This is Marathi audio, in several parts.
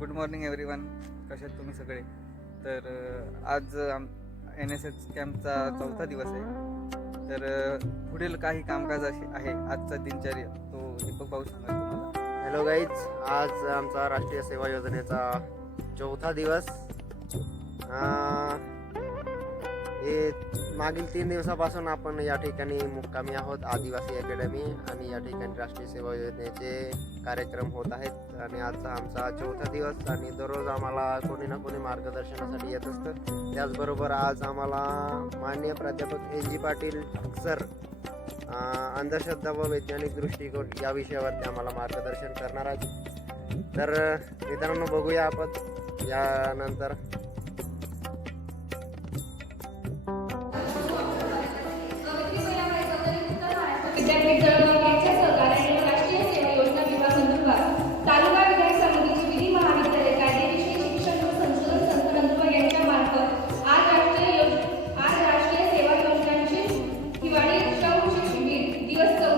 Good morning everyone. कसे आहेत तुम्ही सगळे? तर आज NSS कॅम्पचा 4था दिवस आहे. तर पुढील काही कामकाज असे आहे आजचा दिनचर्या तो दीपक भाऊ सांगाल तुम्हाला. हॅलो गाईज, आज आमचा राष्ट्रीय सेवा योजनेचा 4था दिवस. हे मागील 3 दिवसापासून आपण या ठिकाणी मुक्कामी आहोत, आदिवासी अकॅडमी, आणि या ठिकाणी राष्ट्रीय सेवा योजनेचे कार्यक्रम होत आहेत. आणि आजचा आमचा 4था दिवस, आणि दररोज आम्हाला कोणी ना कोणी मार्गदर्शनासाठी येत असतं. त्याचबरोबर आज आम्हाला माननीय प्राध्यापक NG पाटील सर अंधश्रद्धा व वैज्ञानिक दृष्टिकोन या विषयावरती आम्हाला मार्गदर्शन करणार आहेत. तर मित्रांनो, बघूया आपण यानंतर. विद्यापीठ जळगाव यांच्या सहकार्याने राष्ट्रीय सेवा योजना विभाग नंदुरबार तालुका विधान समितीची विधी महाविद्यालय कायदेविषयी शिक्षण व संशोधन संस्था नंदुरबार यांच्या मार्फत आज राष्ट्रीय सेवा योजनांचे हिवाळी श्रमशिक्षण शिबिर दिवस 4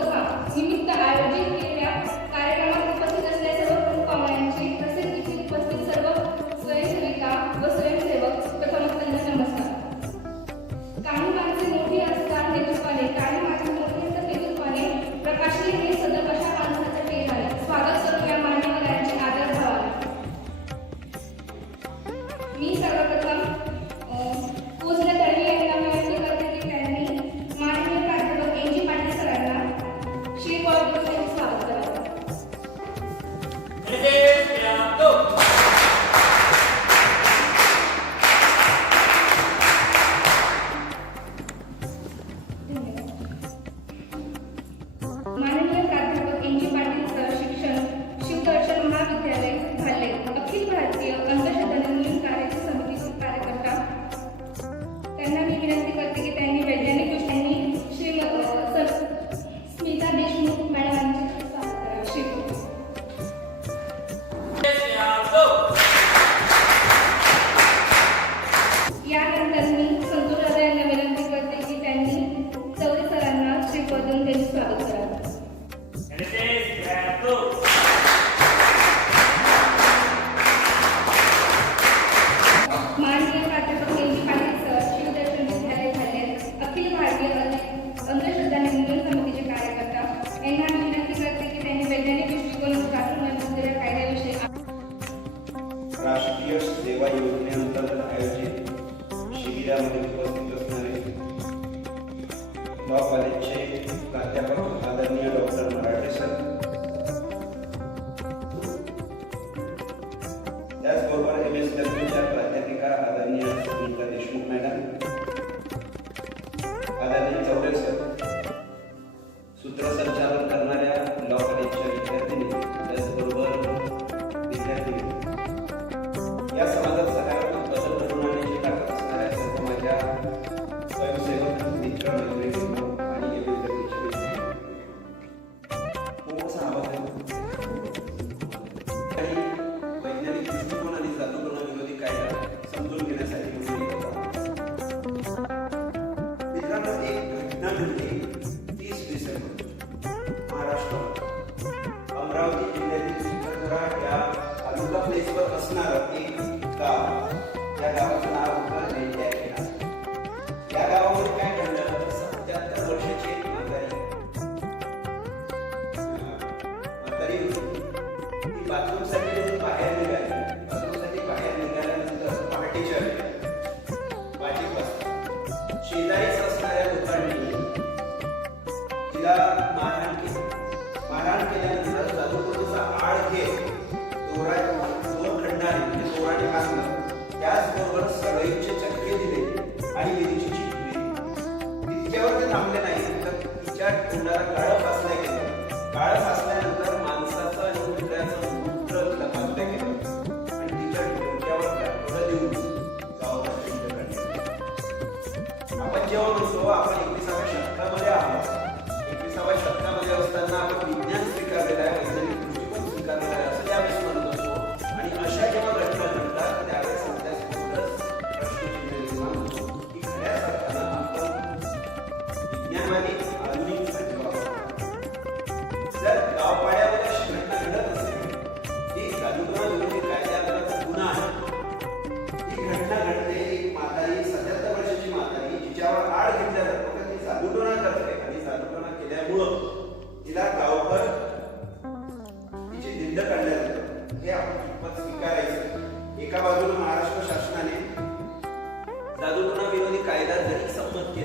निमित्त आयोजित केलेल्या कार्यक्रमात उपस्थित असलेल्या सर्व प्रमुख पाहुण्यांची तसेच इथे उपस्थित सर्व स्वयंसेविका व स्वयंसेवक प्रथम त्यांना नमस्कार. काही माणसे मोठी असतात नेतृत्वाने, काही माणसे प्रकाशने हे सदर अशा माणसाचं पेर आहे. स्वागत करूया मान्यवरांचे आदर भावाने. मी सर्वप्रथम पूज्य तळवी यांना विनंती करते की त्यांनी माननीय प्राध्यापक NG पाटील सरांना श्रीफळ देऊन त्यांचे स्वागत करावे. माननीय प्राध्यापक NG पाटील सर, शिक्षण शिवदर्शन महाविद्यालय भाले, अखिल भारतीय अंधश्रद्धा निर्मूलन कार्याच्या समितीचे कार्यकर्ता. त्यांना मी विनंती करते की त्यांनी वैज्ञानिक दृष्टीने स्मिता देशमुख मॅडमांचे स्वागत करावे. यानंतर मी संतोष दादा यांना विनंती करते की त्यांनी चौधरी सरांना श्रीफळ देऊन त्यांचे स्वागत करावे. माननीय प्राध्यापक NG पाटील सर, शिवदर्शन विद्यालय भाले, अखिल भारतीय अंधश्रद्धा निर्मूलन समितीचे कार्यकर्ता. यांना मी विनंती करते की त्यांनी वैज्ञानिक दृष्टिकोन वाचून असलेल्या कायद्याविषयी राष्ट्रीय सेवा योजनेअंतर्गत आयोजित शिबिरामध्ये उपस्थित असणारे लॉ कॉलेजचे प्राध्यापक आदरणीय डॉक्टर मराठे सर, त्याचबरोबर MSWच्या प्राध्यापिका आदरणीय स्मिता देशमुख मॅडम, आदरणीय चौधरी सर, सूत्रसंचालन करणाऱ्या लॉ कॉलेजच्या विद्यार्थिनी, त्याचबरोबर विद्यार्थी, या समाजात सकारात्मक बदल घडवून आणण्याची ताकद असणाऱ्या सर्व माझ्या स्वयंसेवक मित्र मैत्रिणी आणि विद्यार्थ्यांचे खूप असा आवाज आहे. वैज्ञानिक दृष्टिकोन आणि जादूटोणाविरोधी कायदा समजून घेण्यासाठी मित्रांनो, एक घटना घडली 30 डिसेंबर महाराष्ट्रात अमरावती जिल्ह्यातील चिखलदरा या तालुका प्लेसवर असणारं एक गाव. या गावाचं नाव होतं नेत्याखेडा. या गावामध्ये काय घडलं तर 77 वर्षाची एक म्हातारी होती. ती बाथरूमसाठी बाहेर निघाली. बाथरूमसाठी बाहेर निघाल्यानंतर पहाटेच्या वाजेक वाजता शेजारीच असणाऱ्या लोकांनी तिला मारहाण केली. मारहाण केल्यानंतर जादूटोणाचा आळ घेत दोराने घासलं. त्याचबरोबर सगळी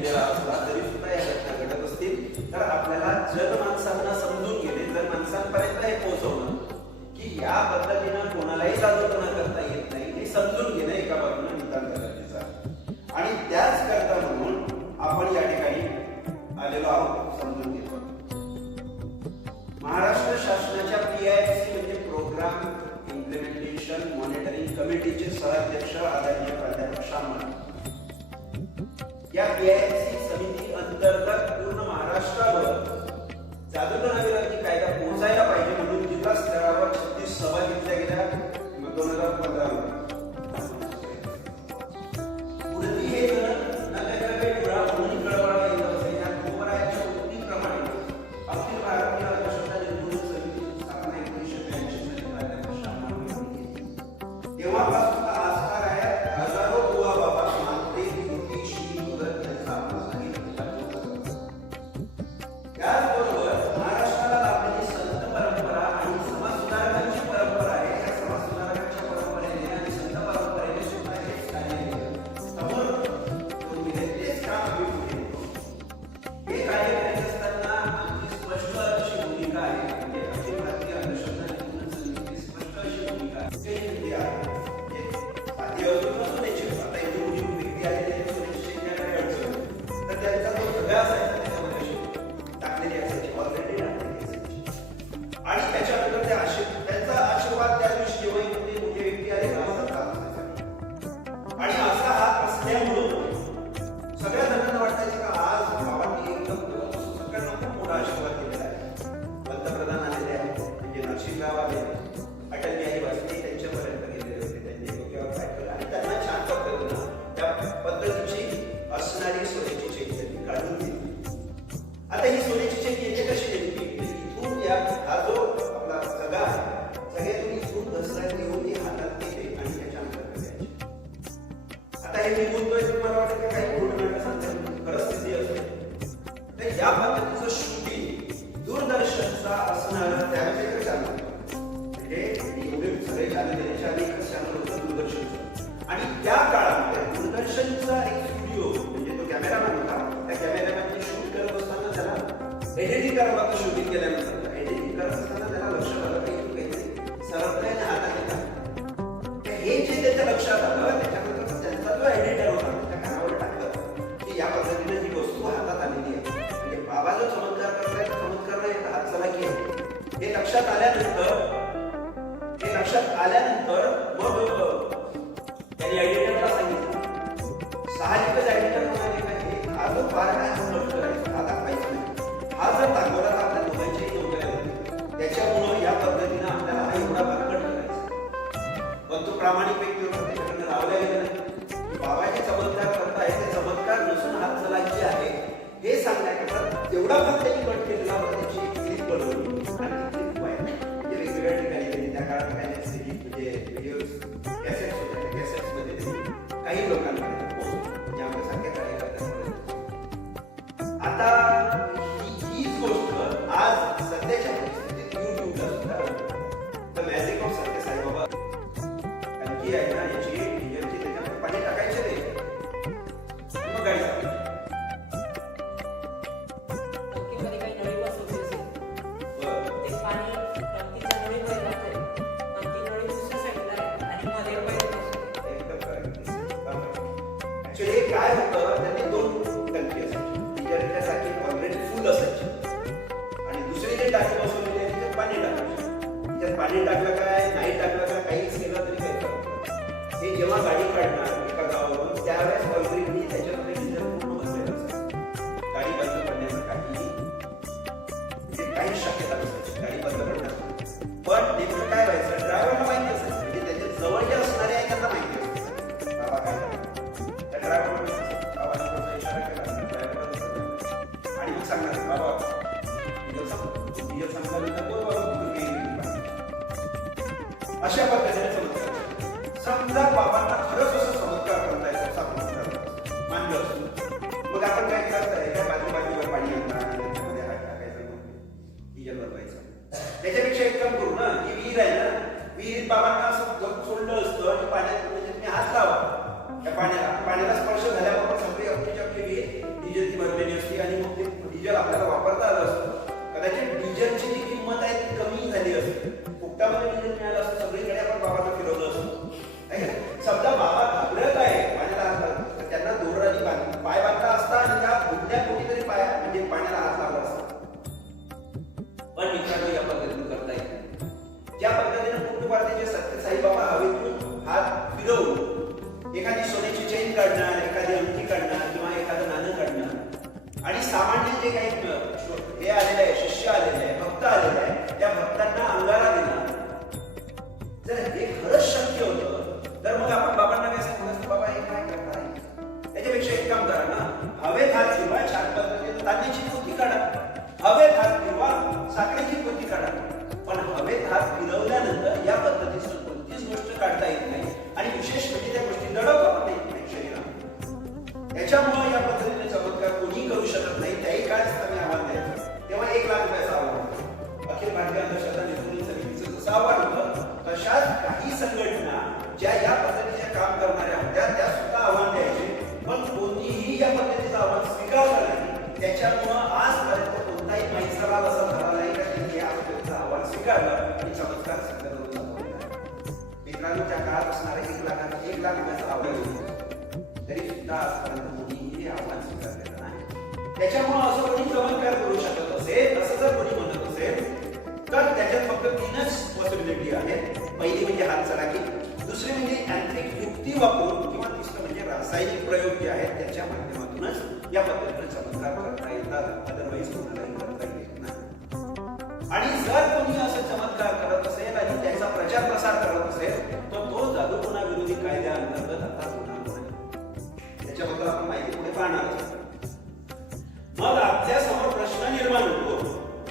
गेला असला तरी सुद्धा या घटना घडत असतील. तर आपल्याला जनमानसांना समजून घेणे, जनमानसांपर्यंत हे पोहोचवणं की या पद्धतीनं कोणालाही जादूटोणा करता येत नाही हे समजून घेणं एका बाजूने नितांत गरजेचं आहे. आणि त्याच करता म्हणून आपण या ठिकाणी आलेलो आहोत समजून घेतो. महाराष्ट्र शासनाच्या PIFC म्हणजे प्रोग्राम इम्प्लिमेंटेशन मॉनिटरिंग कमिटीचे सहअध्यक्ष आदरणीय प्राध्यापक शामल या PIFC समिती अंतर्गत पूर्ण महाराष्ट्रावर जादूटोणा विरोधी कायदा पोहोचायला पाहिजे म्हणून जिल्हा स्तरावर 36 सभा घेतल्या गेल्या 2015 पुढे हे नगरवे डोळा म्हणून कळवळा येत असे या कुंभरायाच्या वृत्तीप्रमाणे अखिल भारतीय अंधश्रद्धा निर्मूलन समितीची स्थापना 1982 साली प्राध्यापक शामल यांनी केली. तेव्हापासून आजतागायत हजारो बुवा बाबा मात्रे ज्योतिष मुदत यांचा आपला सांगितलेला त्याचबरोबर महाराष्ट्राला लाभलेली संत परंपरा आणि समाज सुधारकांची परंपरा आहे. या समाज सुधारकांच्या परंपरेने आणि संत परंपरेने सुद्धा हेच कार्य केलं. समोर तेच काम आम्ही पुढे नेतो. हे कार्य करत असताना आमची स्पष्ट अशी भूमिका आहे. म्हणजे अखिल भारतीय अंधश्रद्धा निर्मूलन समितीची स्पष्ट अशी भूमिका आहे. ते हिंदी आहे. आधी अजून नसून याची आता एवढी मोठी व्यक्ती आलेली आहे सोन्याची शिकण्याकडे अडचण तर त्यांचा जो सगळा असायचा त्याच्यामध्ये अशी टाकलेली असायची ऑलरेडी टाकलेली असायची. आणि त्याच्यानंतर त्यांचा आशीर्वाद त्या दिवशी जेव्हा इथे मोठे व्यक्ती आले गावाचा हात असायचा. आणि असा हात असल्यामुळं सगळ्या जणांना वाटायचं का आज गावात एकदम सगळ्यांना खूप मोठा आशीर्वाद दिलेला आहे. पंतप्रधान आलेले आहेत म्हणजे नरसिंहराव आले अटल बिहारी वाजपेयी त्यांच्यापर्यंत गेलेले होते. त्यांनी डोक्यावर काय केलं आणि त्यांना छान पद्धतीनं त्या पद्धतीची असणारी सोन्याची चेक त्यांनी काढून दिली. आता ही सोन्याची चेक येते कशी नेमकी इथून या हा जो आपला सगळा आहे सगळ्यातून इथून दसऱ्यात येऊन ती हातात घेते आणि त्याच्या अंतर्गत द्यायची. आता हे मी बोलतोय तुम्हाला वाटतं की काही घोडनाटं सांगतात परिस्थिती असते तर या पद्धतीचं शूटिंग दूरदर्शनचा असणारं त्यावेळेस चालू म्हणजे एवढे सगळे चॅनल देण्याच्या आधी एकच चॅनल होतं दूरदर्शनचं. आणि त्या काळामध्ये दूरदर्शनचा एक स्टुडिओ म्हणजे तो कॅमेरामॅन होता. त्या कॅमेरामॅनने शूट करत असताना त्याला एडिटिंग करावं लागतं. शूटिंग केल्यानंतर एडिटिंग करत असताना त्याला लक्ष आलं की काहीतरी सरकलंय ना हातात येतात. हे जे त्याच्या लक्षात आलं त्याच्यानंतर त्यांचा जो एडिटर होता त्या कानावर टाकलं की या पद्धतीने ही वस्तू हातात आलेली आहे. म्हणजे बाबा जो चमत्कार करताय चमत्कार नाही हात चला की हे लक्षात आल्यानंतर मग त्यांनी एडिटरला सांगितलं साहजिकच एडिटर म्हणाले का हा जो पार्ट आहे हा कट करायचा हा दाखवायचा नाही. हा जर दाखवला तर आपल्या दोघांच्याही नोकऱ्या होतील. त्याच्यामुळं या पद्धतीनं आपल्याला हा एवढा भाग कट करायचा. पण तो प्रामाणिक व्यक्ती होता त्याच्याकडनं रावल्या गेला नाही. बाबा जे चमत्कार करताय ते चमत्कार नसून हात चलायची आहे हे सांगण्याकरता तेवढा भाग त्यांनी कट केलेला होता. त्याची एक क्लिप बनवली आणि ती क्लिप पाहिली म्हणजे वेगवेगळ्या ठिकाणी त्यांनी त्या काळात काय म्हणजे व्हिडिओ कॅसेट्स होत्या त्या कॅसेट्समध्ये त्यांनी काही लोकांपर्यंत पोहोचवलं ज्यामध्ये सारख्या कार्यकर्त्यांपर्यंत. आता हीच गोष्ट आज सध्याच्या परिस्थितीत युट्यूबला सुद्धा द मॅजिक ऑफ सत्य साईबाबा आणखी आहे ना याची डिझेलची त्याच्यामध्ये पाणी टाकायचे नाही मग गाडी चालते. टंकीमध्ये काही नळी बसवली असेल ते पाणी टंकीच्या नळीमध्ये जाते पण ती नळी दुसऱ्या साईडला आहे आणि मध्ये पाईप बसवतो. एकदम correct. ऍक्च्युली काय होतं त्यांनी दोन टंकी असायची. तिच्या टाकी ऑलरेडी फुल असायची आणि दुसरी जी टाकी बसवलेली आहे तिच्यात पाणी टाकायचं. तिच्यात पाणी टाकलं काय नाही टाकलं काय काहीच केलं तरी काही करत हे जेव्हा गाडी काढणार एका गावावरून त्यावेळेस ऑलरेडी त्याच्यामध्ये डिझेल पूर्ण बसलेलं असायचं. गाडी बंद पडण्याचं काही शक्यता नसायची. गाडी बंद पडणार पण नेमकं काय व्हायचं ड्रायव्हरला माहिती असायचं म्हणजे त्याच्या जवळ जे असणारे आहे त्यांना माहिती असायचं बाबा काय त्या ड्रायव्हर बाबांना इशारा केला ड्रायव्हर आणि मग सांगणार बाबा सांगल्यानंतर तो बाबा अशा पद्धतीने चमत्कार समजा बाबांना खरंच असं चमत्कार करता येतो चमत्कार मानलं असतो मग आपण काय करताय एका बाजूबाजूवर पाणी आणणार आणि त्याच्यामध्ये हात टाकायचा डिझेल बनवायचं. त्याच्यापेक्षा एक काम करू ना ही विहीर आहे ना विहीर बाबांना असं सोडलं असतं आणि पाण्यात म्हणजे तुम्ही हात लावा त्या पाण्याला स्पर्श झाल्याबरोबर सगळी अख्खी विहीर डिझेलची भरलेली असते आणि मग ते डिझेल आपल्याला वापरता आलं असतं. कदाचित डिझेलची जी किंमत आहे ती कमी झाली असते. फुकटामध्ये डिझेल मिळालं असतं, सगळीकडे आपण बाबाला फिरवलं असतं. आहे का? समजा बाबा घाबरत आहे पाण्याला हात लावला, तर त्यांना दोराने पाय बांधला असता आणि त्या बुडल्या कुठेतरी पाया म्हणजे पाण्याला हात लावला असता. पण मित्रांनो या पद्धतीने करता येत नाही. ज्या पद्धतीने कुटुंबाचे सत्यसाई बाबा हवेतून हात फिरवून एखादी सोन्याची चेन काढणार, एखादी अंगठी काढणार किंवा एखादं नाणं काढणार आणि सामान्य जे काही हे आलेले आहे, शिष्य आलेले आहे, भक्त आलेले आहे, त्या भक्तांना अंगारा देणार. जर हे खरंच शक्य होतं तर मग आपण बाबांना काय सांगत असतो, बाबा हे काय करणार आहे? त्याच्यापेक्षा एक काम करा ना, हवेत हात फिरवा, छान पद्धतीने तांदळाची पोती काढा. हवेत हात फिरवा, साखरेची पोती काढा. पण हवेत हात फिरवल्यानंतर या पद्धतीने कोणतीच गोष्ट काढता येत नाही आणि विशेष म्हणजे त्या गोष्टी दडवता पण येत नाही शरीरात. त्याच्यामुळे या पद्धतीने चमत्कार कोणी करू शकत नाही. त्याही काळात आम्ही आव्हान द्यायचं, तेव्हा 1 लाख रुपयाचं आव्हान होतं. अखिल भारतीय अंधश्रद्धा निर्मूलन समितीचं जसं आव्हान होतं, तशाच काही संघटना ज्या या पद्धतीचे काम करणाऱ्या होत्या त्या सुद्धा आव्हान द्यायचे. पण कोणीही या पद्धतीचं आव्हान स्वीकारलं नाही. त्याच्यामुळं आजपर्यंत कोणताही माणसाला असं झाला नाही का त्यांनी या पद्धतीचं आव्हान स्वीकारलं आणि चमत्कार सिद्ध करून दाखवला. मित्रांनो त्या काळात असणारे 1 लाख रुपयाचं आव्हान होतं, तरी सुद्धा आजपर्यंत कोणीही हे आव्हान स्वीकारलेलं नाही. त्याच्यामुळं असं कोणी चमत्कार करू शकत असेल, असं जर कोणी म्हणत असेल तर त्याच्यात फक्त 3च पॉसिबिलिटी आहेत. पहिली म्हणजे हातचलाखी, दुसरी म्हणजे यांत्रिक युक्ती वापरून किंवा तिसरं म्हणजे रासायनिक प्रयोग जे आहेत त्याच्या माध्यमातूनच या पद्धतीने चमत्कार करता येतात. अदरवाईज कोणालाही करता येत नाही. आणि जर कोणी असं चमत्कार करत असेल आणि त्याचा प्रचार प्रसार करत असेल तर तो जादूटोणा विरोधी कायद्याअंतर्गत आता गुन्हा होईल. त्याच्याबद्दल आपण माहिती पुढे पाहणार आहोत. मग आपल्या समोर प्रश्न निर्माण होतो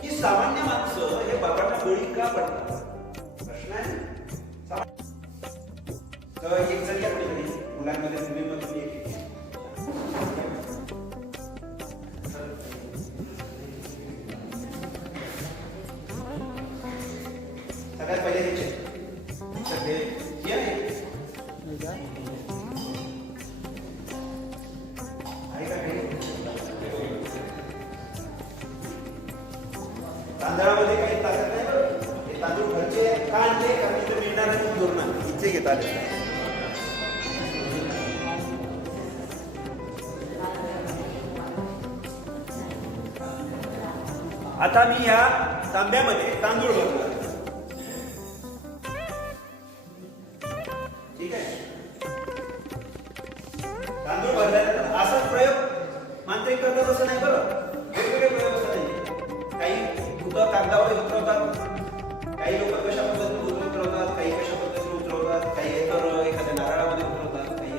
की सामान्य माणसं हे बाबांना बळी का पडतात? प्रश्न आहे. तर एक जण या ठिकाणी मुलांमध्ये मुलींमध्ये एक सगळ्यात पहिले हे तांदळामध्ये काही ताकद नाही बरं. हे तांदूळ घरचे का आणले का इथे मिळणार आहे धोरण इथे घेतात. आता मी या तांब्यामध्ये तांदूळ भरतो. ठीक आहे. तांदूळ भरल्यानंतर असाच प्रयोग मांत्रिक करतात असं नाही बरं. वेगवेगळे प्रयोग असं नाही. काही भूतं कागदावर उतरवतात, काही लोक कशा पद्धतीने उतरवतात, काही कशा पद्धतीने उतरवतात, काही तर एखाद्या नारळामध्ये उतरवतात, काही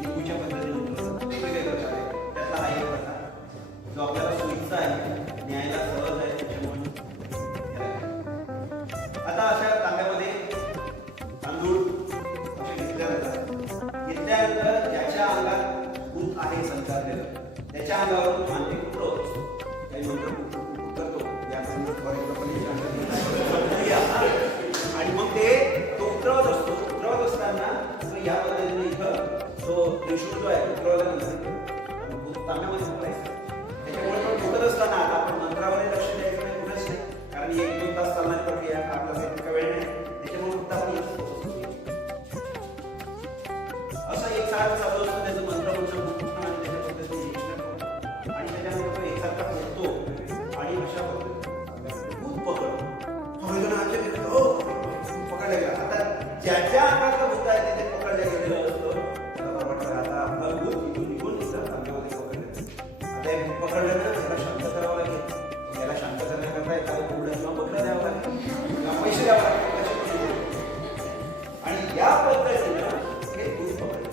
लिंबूच्या पद्धतीने उतरवतात. वेगवेगळे प्रकार आहेत. त्यातला हा एक प्रकार जो आपल्याला सोयीचा आहे, न्यायला सहज आहे. त्याच्यामुळे आता अशा तांब्यामध्ये तांदूळ घेतल्यानंतर ज्याच्या अंगात भूत आहे संचारलेलं त्याच्या अंगावरून मानसिक उतरवत असतो. काही मंत्र उतरतो आणि मग ते तो उतरवत असतो. उतरवत असताना या पद्धतीने इथं तो त्रिशूळ जो आहे उतरवल्यानंतर भूत तांब्यामध्ये उतरायचा. त्याच्यामुळे तो उतरत असताना आता आपण मंत्रावरही लक्ष द्यायचं नाही कुठेच नाही, कारण 1-2 तास चालणारी प्रक्रिया आपल्याला इतका वेळ नाही. त्याच्यामुळे फक्त आपण असं एक सारखं चालू असतं. त्याचं मंत्र आणि त्याच्या पद्धतीने आणि त्याच्यानंतर तो एकसारखा पोचतो आणि अशा पद्धतीने भूत पकडला गेला. आता ज्याच्या अंगातलं भूत आहे तिथे पकडल्या गेलेलं असतं. त्याला वाटतं आता आपला भूत इथून निघून तिथं तांब्यामध्ये पकडलं. आता एक भूत पकडलं ना त्याला शांत करावं लागेल. त्याला शांत करण्याकरता एखादं कुरडं किंवा पकडलं द्यावं लागेल किंवा पैसे द्यावं लागेल. आणि या पद्धतीनं हे भूत पकडलं.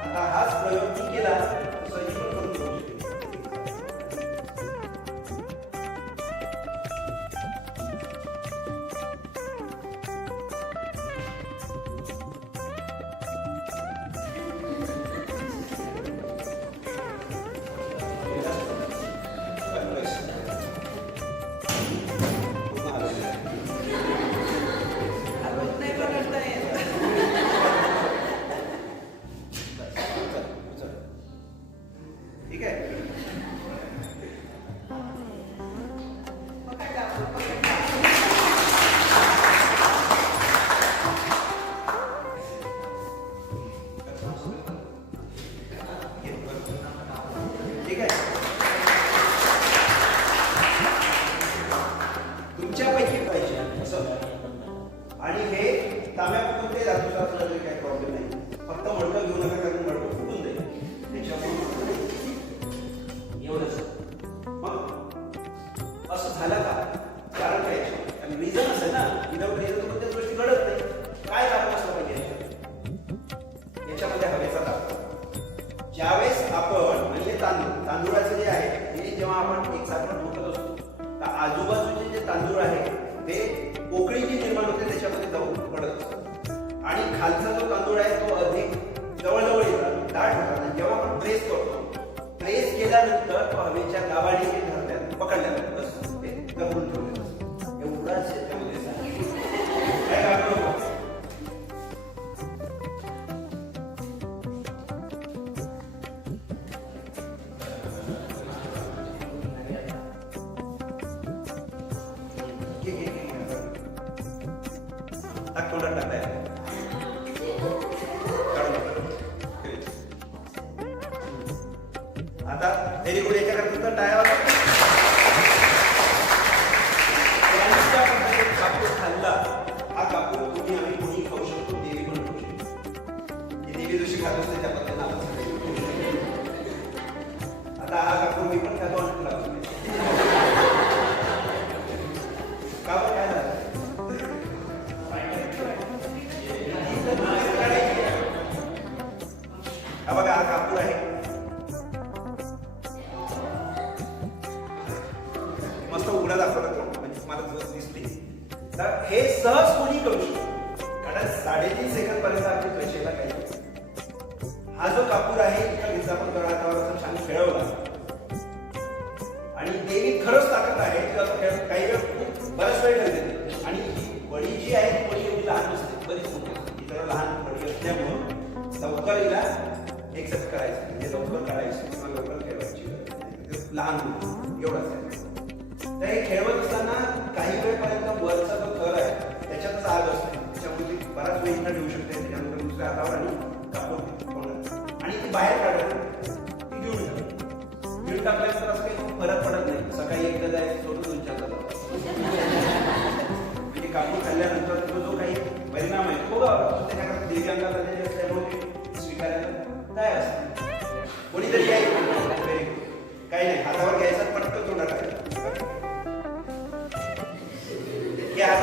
आता हाच प्रयोग मी केला तसं इथं करून घेऊ शकतो. नाही बनवता येत. तांब्या फुटते धातूचा असला तरी काही प्रॉब्लेम नाही. फक्त मडकं घेऊ नका कारण मडकं फुटून जाईल. त्याच्यामुळे एवढंच. मग असं झालं का? कारण काय? रिझन असेल ना. विदाउट रिझन कोणत्याच गोष्टी घडत नाही. काय ताप असलं पाहिजे याच्यामध्ये? हवेचा ताप. ज्यावेळेस आपण म्हणजे तांदूळाचं जे आहे हे जेव्हा आपण एकसारखं ठोकत असतो तर आजूबाजूचे जे तांदूळ आहे ते पोकळी जी निर्माण होते त्याच्यामध्ये जाऊन पडत असतात आणि खालचा जो तांदूळ आहे तो अधिक जवळजवळ येतात, दाट होतात. आणि जेव्हा आपण प्रेस करतो, प्रेस केल्यानंतर तो हवेच्या दाबाने जे धरतात पकडल्यानंतर बस ते दबून ठेवले असतात. एवढाच याच्यामध्ये काय घाबरू नको. तोंडात टाकताय आता व्हेरी गुड. याच्याकरता टाळ्या कापूर खाल्ला. हा कापूर तुम्ही आम्ही कोणी खाऊ शकतो, देवी पण खाऊ शकतो. देवी जशी खात असते त्या पद्धतीने आता हा कापूर मी पण खातो आणि तुला कापूर काय झालं? हा बघा, हा कापूर आहे. मस्त उघडा दाखवला तो म्हणजे मला जर दिसली तर हे सहज कोणी करू शकतो कारण 3.5 सेकंद पर्यंत आपली त्वचेला काही होत. हा जो कापूर आहे इतका गिजा पण तळहातावर असं छान खेळवला आणि देवी खरंच ताकद आहे. काही वेळ बराच वेळ ठेवते आणि ही बळी जी आहे ती बळी एवढी लहान नसते, बरीच मोठी असते. ही जरा लहान बळी असल्यामुळं लवकर हिला एक्सेप्ट करायचं म्हणजे लवकर काढायची किंवा लवकर खेळवायची. लहान एवढंच आहे. तर हे खेळवत असताना काही वेळपर्यंत वरचा जो थर आहे त्याच्यातच आग असते. त्याच्यामुळे बराच वेळ इथं ठेवू शकते. त्याच्यानंतर दुसऱ्या हातावर आणि कापूर होणार आणि ती बाहेर काढत ती घेऊन टाकते. घेऊन टाकल्यानंतर असं काही खूप फरक पडत नाही. सकाळी एकदा जायचं सोडून 2-4 म्हणजे कापूर खाल्ल्यानंतर तो जो काही परिणाम आहे तो त्याच्याकडे देवी अंगात आलेली असल्यामुळे स्वीकारायला तयार असते. कोणीतरी आहे काही नाही. हातावर घ्यायचा पटकन तोंडात टाकायचं. हे हात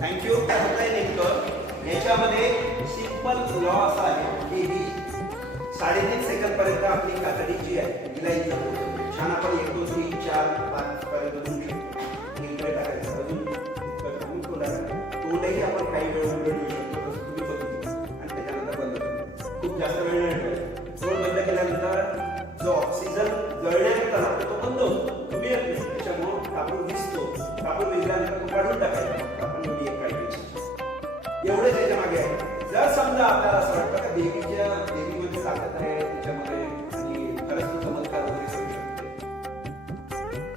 थँक्यू. काय होत आहे नेमकं याच्यामध्ये सिंपल लॉ असा आहे की ही 3.5 सेकंद पर्यंत आपली कातडी जी आहे तिला इथं छान आपण 1 2 3 4 5 पर्यंत धुवू शकतो. इकडे टाकायचं अजून तोंडही आपण काही वेळ ठेवू शकतो तसं तुम्ही बघू आणि त्याच्यानंतर बंद करतो. खूप जास्त वेळ नाही ठेवायचा. तोंड बंद केल्यानंतर जो ऑक्सिजन जळण्याचा लागतो तो बंद होतो, कमी येत नाही. त्याच्यामुळं कापूर दिसतो. कापूर दिसल्यानंतर तो काढून टाकायचा. एवढंच त्याच्या मागे आहे. जर समजा आपल्याला असं वाटतं का देवीमध्ये ताकद आहे त्याच्यामध्ये आणि खरंच तो चमत्कार वगैरे करू शकते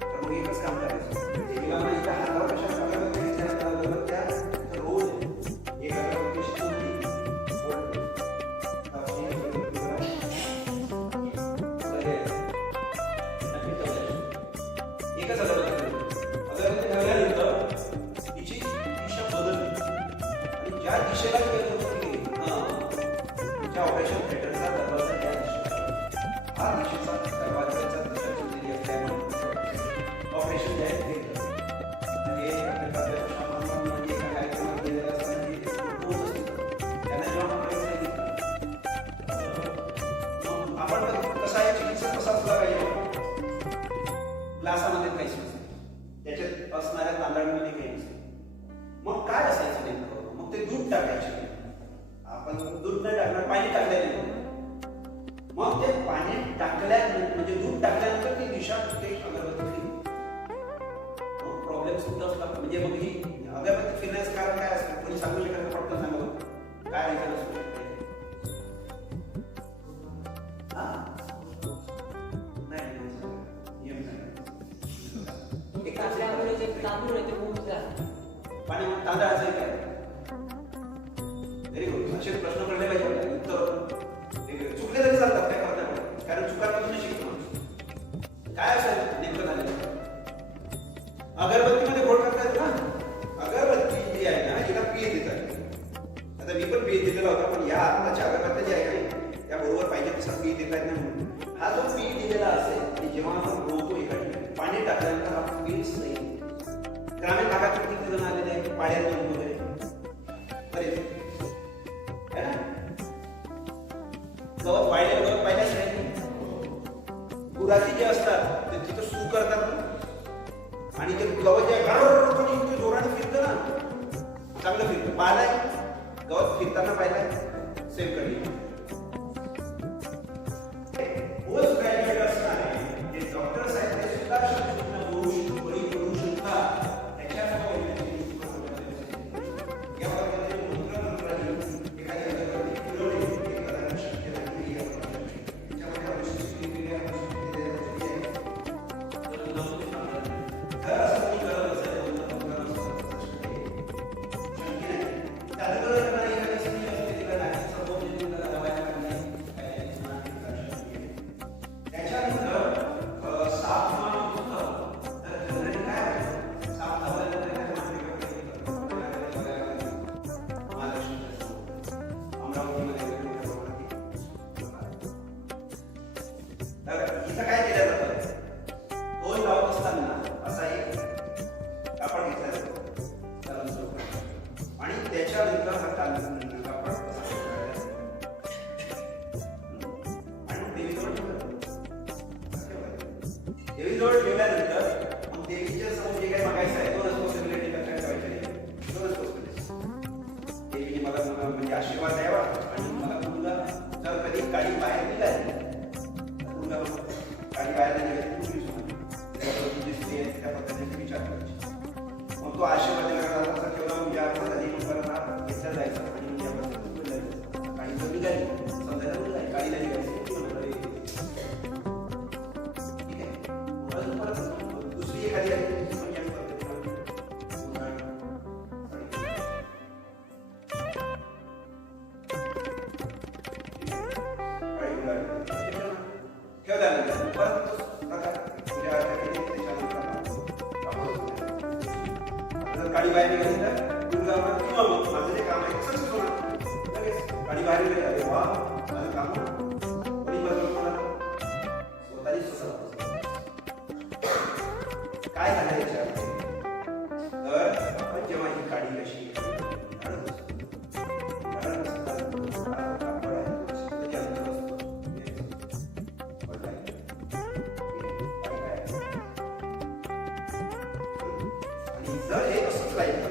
तर मग एकच काम करायचं. देवीला ना इथं हातावर कशा त्या रोज एक एकच अगरबत्ती ठेवल्यानंतर तिची दिशा बदलली. ज्या दिशेला ऑपरेशन थिएटरचा दरवाजा त्या दिशेला हा दिशेचा दरवाजाचा दिशा दिलेली असल्यामुळे ऑपरेशन जे आहे ते हे म्हणजे एका कार्यक्रमात गेलेलं असताना त्यांना जेव्हा आपण कसा आहे चिकित्सा कसा असला पाहिजे. ग्लासामध्ये काहीच नसते, त्याच्यात असणाऱ्या तांदळामध्ये काही नसते. मग काय असायचं नेमकं? मग ते दूध टाकायचे. आपण दूध नाही टाकणार, पाणी टाकल्यानंतर मग ते पाणी टाकल्यानंतर म्हणजे दूध टाकल्यानंतर ती दिशा ते अगरबत्ती मग प्रॉब्लेम सुद्धा असला म्हणजे मग ही अगरबत्ती फिरण्याचं कारण काय असतं कोणी सांगू शकत पटकन सांगा काय ऐकायला असू शकते. तांदूळ आहे ते खूप झालं. पाण्यामध्ये तांदळाचं आहे काय? Very good. असे प्रश्न पडले पाहिजे आपल्याला. उत्तर चुकले तरी चालतात, काय करता येईल, कारण चुकांमधून शिकतो माणूस. काय असेल नेमकं झालेलं? अगरबत्तीमध्ये घोळ करता येतो ना. अगरबत्ती जी आहे ना, हिला पीठ देतात. आता मी पण पीठ दिलेला होता, पण या आत्ताच्या अगरबत्त्या ज्या आहे ना, त्या बरोबर पाहिजे तसा पीठ देता येत नाही म्हणून हा जो पीठ दिलेला असेल, की जेव्हा आपण रोवतो एका ठिकाणी पाणी टाकल्यानंतर हा पीठ नाही. ग्रामीण भागात किती जण आलेले आहेत पाड्यातून वगैरे बरेच है ना. गवत वाळलेलं गवत पाहिल्याच नाही. गुराची जे असतात ते तिथं सू करतात ना, आणि ते गवत जे गाडोनी जोराने फिरतं ना, चांगलं फिरतं. पाहिलंय गवत फिरताना पाहिलंय, सेम करी. पोस्ट ग्रॅज्युएट असणारे जे डॉक्टर्स आहेत ते सुद्धा शस्त्रक्रिया होऊ शकतो, बळी पडू शकतात. त्याच्यामुळे या पद्धतीने मंत्रांनी एखाद्या जगामध्ये फिरवणे हे करणं शक्य नाही. त्याच्यामध्ये आवश्यक क्रिया जर असं कोणी करत असेल शक्य नाही. त्याच्याकडे करणारी एखादी स्त्री असते, तिला नाही सपोज तिला दवाया करणे त्याच्यानंतर साप माणूस होतं, तर जनरली काय होतं, साप धावल्यानंतर काय तर इथं काय केलं जातं, तोल लावत असताना असा एक कापड घेतला जातो गरम चौकात, आणि त्याच्यानंतर हा कापड असा ठेवला जातो. आणि देवीजवळ देवीजवळ ठेवल्यानंतर मग देवीच्या समोर जे काही मागायचं आहे तो रिस्पॉन्सिबिलिटी लक्षात ठेवायची नाही. तो रिस्पॉन्सिबिलिटी देवीने मला म्हणजे आशीर्वाद द्यावा, आणि मला मुलगा जर कधी गाडी बाहेर निघाली, मुलगा गाडी बाहेर निघाली तुझी स्त्री आहे त्या पद्धतीने विचार करायची. मग तो आशीर्वाद देणारा असा ठेवला म्हणजे आपण आधी परत घेतला जायचा, आणि म्हणजे आपण बोलायचं गाडी जर निघाली समजायला मुलगा आहे, गाडीला निघायची ठीक आहे. परत दुसरी एखादी आहे गाडी बाहेर निघाली तर मुलगा किंवा माझं जे काम आहे सक्सेस होणार. लगेच गाडी बाहेर निघाली, अरे वा माझं काम कोणी बदल होणार, स्वतःची स्वतः. काय झालं याच्यामध्ये, तर आपण जेव्हा ही गाडी अशी जर हे असंच राहिलं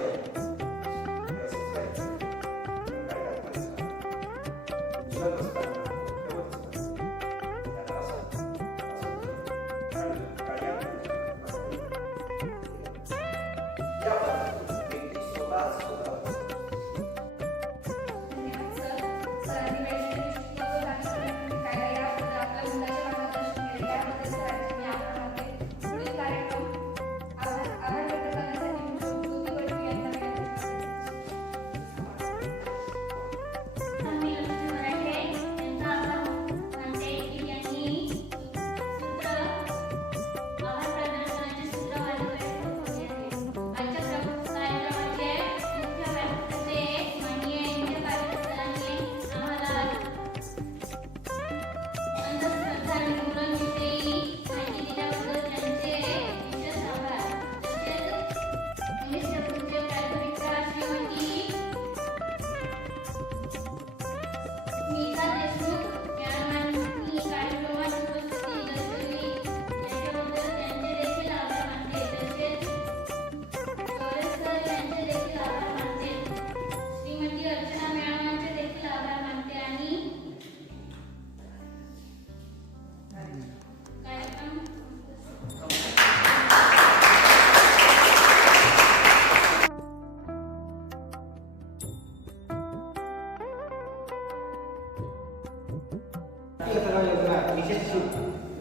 योजना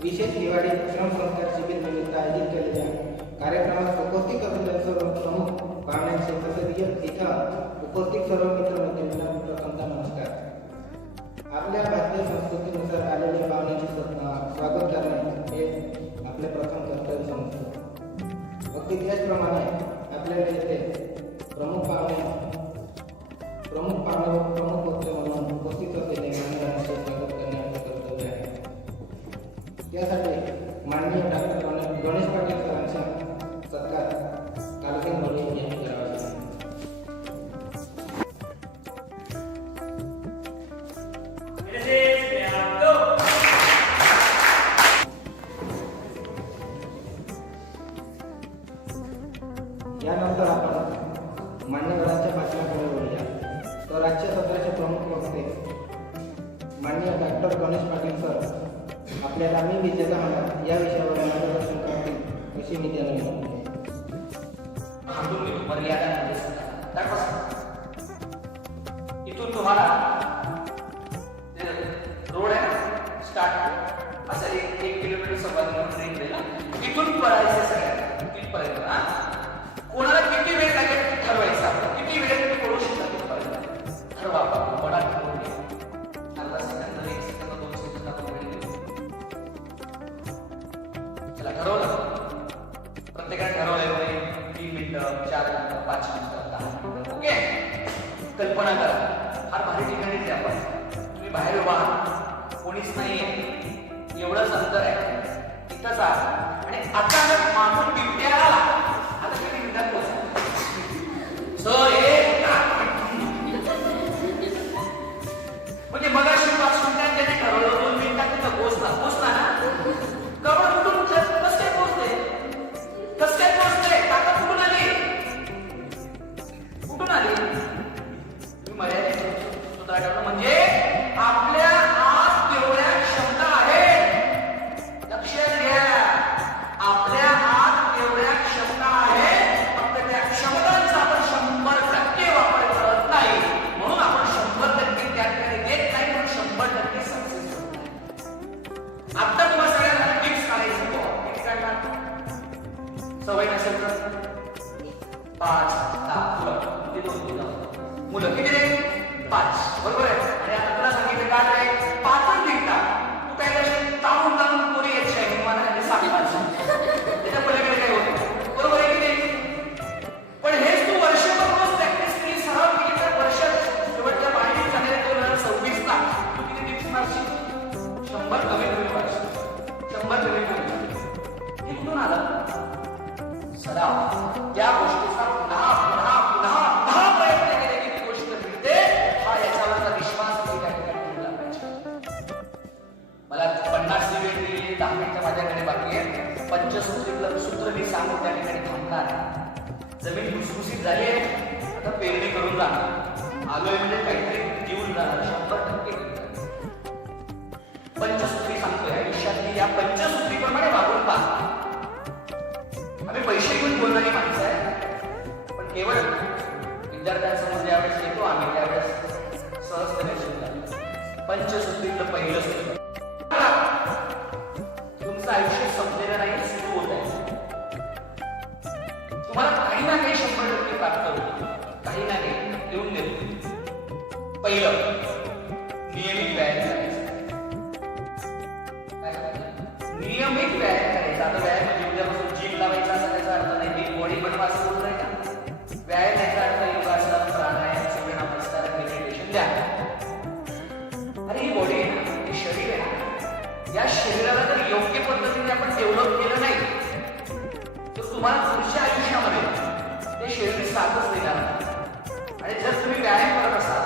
विशेष हिवाळी श्रम संस्कार शिबिर निमित्त आयोजित केलेल्या कार्यक्रमात उपस्थित असलेल्या सर्व प्रमुख पाहुण्यांचे तसेच इथं उपस्थित सर्व मित्रमंडळींना प्रथमतः नमस्कार. आपल्या भारतीय संस्कृतीनुसार आलेल्या पाहुण्यांचे स्वागत करणे हे आपले प्रथम कर्तव्य समजतो. अगदी त्याचप्रमाणे आपल्याला येथे प्रमुख वक्ते म्हणून उपस्थित असलेले मान्यवरांचे स्वागत करणे आपले कर्तव्य आहे. त्यासाठी माननीय डॉक्टर गणेश पाटील सरांचा सत्कार कालकेन मोरे यांनी करावा. यानंतर आपण मान्यवरांच्या भाषणाकडे वळूया. तर आजच्या सत्राचे प्रमुख वक्ते माननीय डॉक्टर गणेश पाटील सर आपल्याला मी विजेता होणार या विषयावर मार्गदर्शन करतील अशी मी त्यांना विनंती इथून तुम्हाला रोड आहे स्टार्ट असं 1 किलोमीटर 1.25 किलोमीटर दिला इथून पळायचं सगळ्यांना तिथपर्यंत. कोणाला किती वेळ लागेल ठरवायचा, किती वेळ तुम्ही पळू शकता तिथपर्यंत ठरवा. बडा ठरवून अर्धा सेकंद 1 सेकंद 2 सेकंद आपण वेळ देऊ. चला ठरवलं, प्रत्येकाने ठरवलंय 3 मिनिटं 4 मिनिटं 5 मिनिटं 10 मिनिटं. ओके, कल्पना करा फार भारी ठिकाणीच आहे आपण. तुम्ही बाहेर उभा कोणीच नाहीये, एवढंच अंतर आहे, तिथंच आहात आणि अचानक मागून बिबट्या आला. आता किती मिनिटात पोहोचा सर म्हणजे मगाशी 5 मिनिटात त्यांनी ठरवलं 2 मिनिटात तिथं पोहोचला ना. कवर कुठून कसं काय पोहोचले, कसं काय पोहोचले, ताकद कुठून आली, कुठून आली. तुम्ही मर्यादित सूत्र ठेवलं म्हणजे आपल्या आत तेवढ्या क्षमता आहेत. लक्षात घ्या, आपल्या आत तेवढ्या क्षमता आहेत. फक्त त्या क्षमतांचा आपण 100% वापर करत नाही, म्हणून आपण 100% त्या ठिकाणी देत नाही, म्हणून 100% सक्सेस होत नाही. आता तुम्हाला सगळ्यांना टिप्स काढायची. टिप्स काढणार सवय नसेल तर 5 10 मुलं किती रे 5 बरोबर आहे. आणि आता तुला सांगितलं काय आहे 5च निघतात. तू काय करशील ताणून ताणून पुरी यायची आहे मला आणि 7 माणसं त्याच्या पलीकडे काय होतं, बरोबर आहे की नाही. पण हेच तू वर्षभर रोज प्रॅक्टिस केली, सराव केली तर वर्षात शेवटच्या बाहेर झालेल्या 2026 ला तू किती टिप्स मारशील, 100 कमी मारशील, 100 कमी. हे कुठून आलं, सराव. त्या गोष्टीचा पुन्हा पुन्हा पुन्हा पुन्हा प्रयत्न केले की ती गोष्ट मिळते. हा याच्यावरचा विश्वास मी त्या ठिकाणी ठेवला पाहिजे. मला 50 वेळ दिली, 10 मिनिटं माझ्याकडे बाकी आहे. पंचसूत्रीतलं सूत्र मी सांगून त्या ठिकाणी थांबणार. जमीन भुसभुशीत झाली आहे, आता पेरणी करून जाणार. आलोय म्हणजे काहीतरी देऊन जाणार, 100% देऊन जाणार. पंचसूत्री सांगतोय आयुष्यातली, या पंचसूत्रीप्रमाणे वागून पहा. आम्ही पैसे घेऊन बोलणारी माणसं आहे, पण केवळ विद्यार्थ्यांसमोर ज्यावेळेस येतो आम्ही त्यावेळेस सहजतेने शिकतो. पंचसूत्रीतलं पहिलं सूत्र, तुमचं आयुष्य संपलेलं नाही, सुरू होत आहे. तुम्हाला काही ना काही 100% प्राप्त होईल, काही ना काही देऊन देतो. पहिलं नियमित व्यायाम करायचा. नियमित व्यायाम करायचा. आता व्यायाम म्हणजे उद्यापासून जिम लावायचा असा त्याचा अर्थ नाही. ती बॉडी बनवा असं बोलतोय का. व्यायाम याचा अर्थ योगासन, प्राणायाम, सूर्यनमस्कार, मेडिटेशन द्या. अरे ही बॉडी आहे ना, हे शरीर आहे ना, या शरीराला जर योग्य पद्धतीने आपण डेव्हलप केलं नाही तर तुम्हाला पुढच्या आयुष्यामध्ये ते शरीर साथच देणार नाही. आणि जर तुम्ही व्यायाम करत असाल,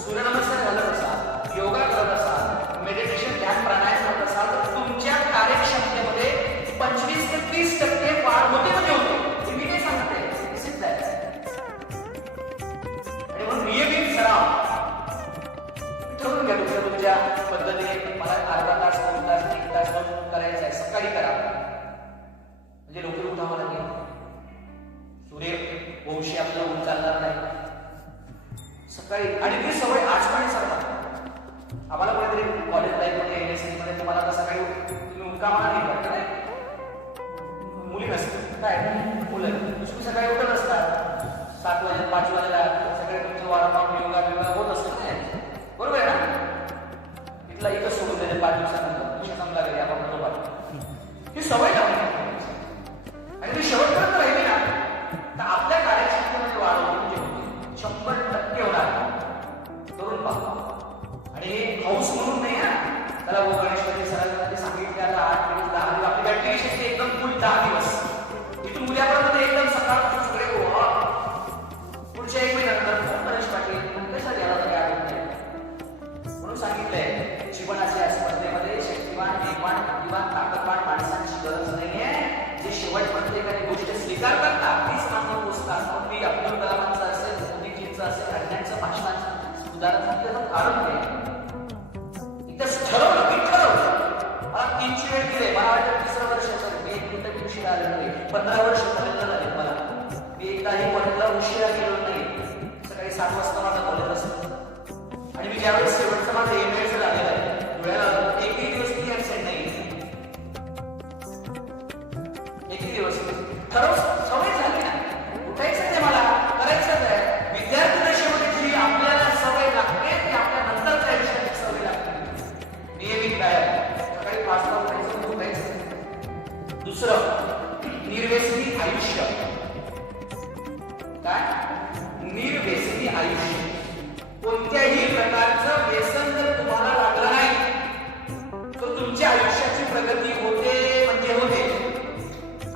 सूर्यनमस्कार घालत असाल, योगा करत असाल, मेडिटेशन ध्यान प्राणायाम करत असाल तर तुमच्या कार्यक्षमतेमध्ये 25 ते 30% वाढ होते म्हणजे होते. ते मी काय सांगते, सिद्ध आहे. आणि म्हणून नियमित सराव ठरवून घ्या तुमच्या पद्धतीने. मला अर्धा तास 2 तास 1 तास करायचं आहे, सकाळी करा म्हणजे लवकर उठावं लागेल. सूर्यवंशी आपलं ऊन चालणार नाही सकाळी. आणि ती सवय आजपणे सरकार आम्हाला कोणीतरी कॉलेज लाईफमध्ये NSC मध्ये तुम्हाला आता सकाळी तुम्ही उठका म्हणा नाही करता नाही, मुली नसते काय सकाळी उठत असतात 7 वाजेला 5 वाजेला सगळे तुमचं वारंवार योगा बिगा होत असतं ना, बरोबर आहे ना? इथला इथं सोडून दिले 5 दिवसानंतर विषय संपला गेले आपण बरोबर. ही सवय लावली आणि ती शेवटपर्यंत राहिली ना तर आपल्या कार्यक्षमतेमध्ये वाढ होते, 100% होणार. करून पहा. आणि हे हाऊस म्हणून नाही ना, त्याला वो गणेशपती सरांनी सांगितले आता 8 दिवस 10 दिवस आपली बॅटरी कशी असते एकदम फुल 10 दिवस. इथून उद्यापर्यंत एकदम सकाळपासून सगळे पुढच्या 1 महिन्यानंतर गणेश पाटील कशा द्यायला काय होत नाही म्हणून सांगितलंय. जीवनाच्या स्पर्धेमध्ये शक्तिवान वेगवान बुद्धिवान ताकदवान माणसांची गरज नाहीये. जे शेवटपर्यंत एखादी गोष्ट स्वीकारतात ना तीच मानव पोचतात. मग ती अब्दुल कलामांचं असेल, मोदीजींचं असेल, अज्ञांचं भाषणांचं उदाहरण सांगितलं कारण नाही. एकदा ठरवलं की ठरवलं. मला 3ची वेळ दिले, मला वाटतं 3रं वर्षाचं मी 1 मिनिटं उशिरा आलेलो नाही. 15 वर्ष पर्यंत झाले मला. मी एकदाही कॉलेजला उशिरा गेलो नाही. सकाळी 7 वाजता माझा कॉलेज असतो आणि मी ज्यावेळेस शेवटचं माझं एमएचं झालेलं आहे डोळ्याला एकही दिवस मी ऍबसेंट नाही. एकही दिवस ठरव सवय झाली ना, उठायचं ते मला करायचंच आहे. विद्यार्थी दशेमध्ये जी आपल्याला सवय लागते ती आपल्या नंतरच्या आयुष्याची सवय लागते. नियमित व्यायाम, सकाळी 5 ला उठायचं, उठायचं. दुसरं निर्व्यसनी आयुष्य. काय? निर्व्यसनी आयुष्य. कोणत्याही प्रकारचं व्यसन जर तुम्हाला लागलं नाही तर तुमच्या आयुष्याची प्रगती होते म्हणजे होते.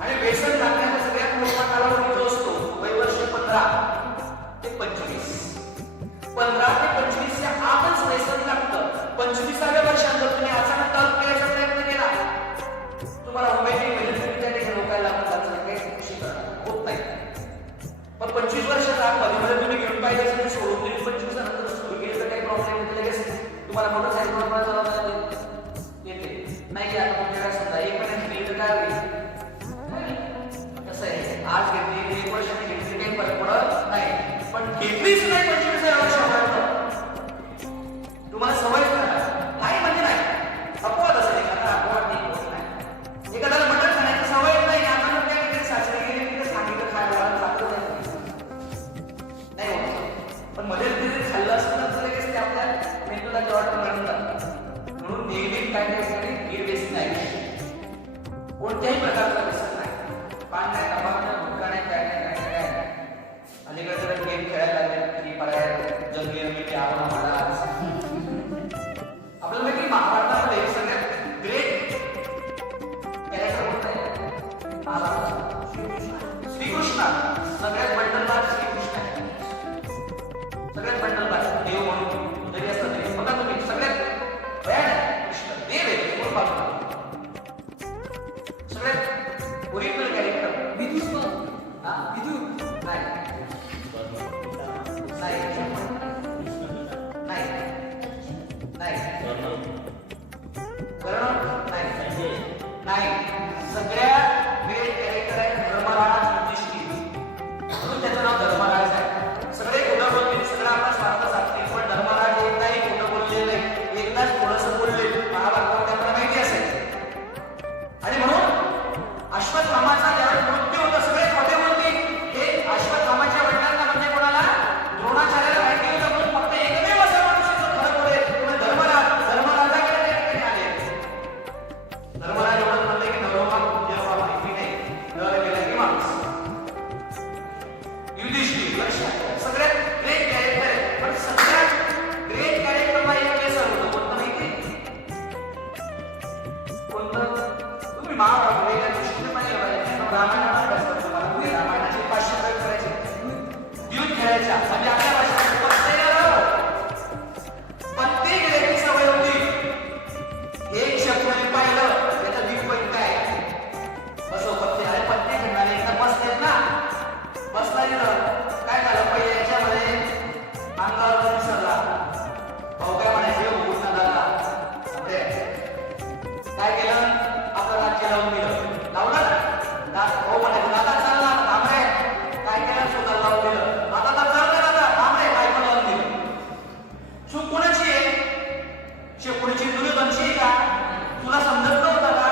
आणि व्यसन लागण्याचा सगळ्यात मोठा कालावधी जो असतो वयवर्ष 15 ते 25. 15 ते 25च्या आतच व्यसन लागतं. 25व्या वर्षात जर तुम्ही अचानक तप करायचा प्रयत्न केला तुम्हाला होमिओपॅथिक मेडिसिन त्या ठिकाणी लोकायला काही कृषी होत नाही. पण 25 वर्षाच्या आतमध्ये तुम्ही घेऊन पाहिजे असेल सोडून दिली 25 नंतर सुरू केली तर काही प्रॉब्लेम येते लगेच तुम्हाला मोटरसायकल चालवता येते नाही की आता तुमच्या काय समजा 1 महिन्यात गेली तर काय होईल. कसं आहे आज घेतली 1 वर्षाने घेतली काही फरक पडत नाही. पण घेतलीच नाही 25व्या वर्षापर्यंत तुम्हाला सवयच नाही म्हणजे नाही. अपवाद असेल एखादा अपवाद नाही होत नाही. एखाद्याला मटण खाण्याची सवय नाही आपण त्या सासरी गेली तिथे सांगितलं खायला लागतं नाही होत. पण मध्ये तिथे खाल्लं असतं तर लगेच ते आपल्या मेंदूला जॉट म्हणतात. म्हणून नेहमी काय निर्व्यसनी आयुष्य. कोणत्याही प्रकारचा व्यसन नाही. पान नाही, तंबाखू नाही, गुटखा नाही, काय नाही काय नाही काय नाही. अलीकडे जर गेम खेळायला लागले की पर्याय जंगली रमी आम्हाला महाराज. आपल्याला माहिती महाभारतामध्ये सगळ्यात ग्रेट कॅरेक्टर कोणतं आहे? महाभारत श्रीकृष्ण. सगळ्यात बंडलबाज श्रीकृष्ण आहे. सगळ्यात बंडलबाज देव म्हणून जरी असतात तरी बघा तुम्ही सगळ्यात भयानक कृष्ण देव आहे म्हणून पाहतो. सगळ्यात ओरिजिनल कॅरेक्टर विदूष विदू नाही नाही नाही नाही कर्ण नाही नाही. सगळ्यात ग्रेट कॅरेक्टर आहे धर्मराज युधिष्ठिर म्हणून त्याचं नाव धर्मराज आहे. सगळे खोटं बोलतील, सगळं आपला स्वार्थ साधतील, पण धर्मराज एकदाही खोटं बोललेलं नाही. एकदाच थोडंसं बोलले महाभारतामध्ये आपल्याला माहिती असेल. आणि म्हणून अश्वत्थामाचा ज्यावेळेस मृत्यू होता सगळे खोटे बोलतील. हे अश्वत्थामाच्या वडिलांना म्हणजे कोणाला द्रोणाचार्याला माहिती होतं म्हणून फक्त एकमेव असा माणूस खरं बोलेल धर्मराजाकडे त्या ठिकाणी आले. धर्मराज एवढं म्हणले की नरोमा जेव्हा माहिती नाही नर गेला की माणूस. युधिष्ठिर लक्षात सगळ्यात ग्रेट कॅरेक्टर आहे. पण सगळ्यात ग्रेट कॅरेक्टरला एक केस होतं कोणतं माहिती कोणतं? तुम्ही महाभारत वेगळ्या दृष्टीने पाहिलं पाहिजे. रामायणाचा अभ्यास करतो मला तुम्ही रामायणाचे 500 प्रयोग करायचे, युद्ध खेळायच्या म्हणजे आपल्या भाषेत पण ते गेल्याची सवय होती. एक शत्रूने पाहिलं त्याचं वीक पॉईंट काय बसव पत्ते. अरे पत्ते खेळणारे एकदा बसलेत ना बसला काय झालं पहिले याच्यामध्ये अंगावर विसरला भाऊ काय म्हणायचे उठून झाला काय केलं आपलं राज्य लावून दिलं. लावलं ना भाऊ म्हणायचं दादा चालला थांबरे काय केलं स्वतः लावून दिलं. आता तर चाललं दादा थांबरे काय पण लावून दिलं. चूक कोणाची आहे? शेपुडीची दुर्योधनची आहे का? तुला समजत नव्हतं का?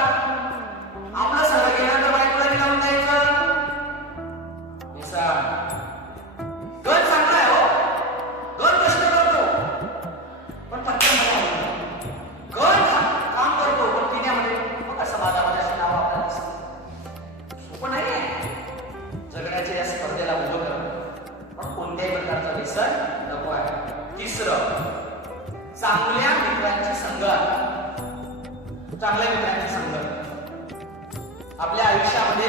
आपलं सगळं गेल्यानंतर बायकोला लावून द्यायचं. मित्रांची संगत, चांगल्या मित्रांची संगत आपल्या आयुष्यामध्ये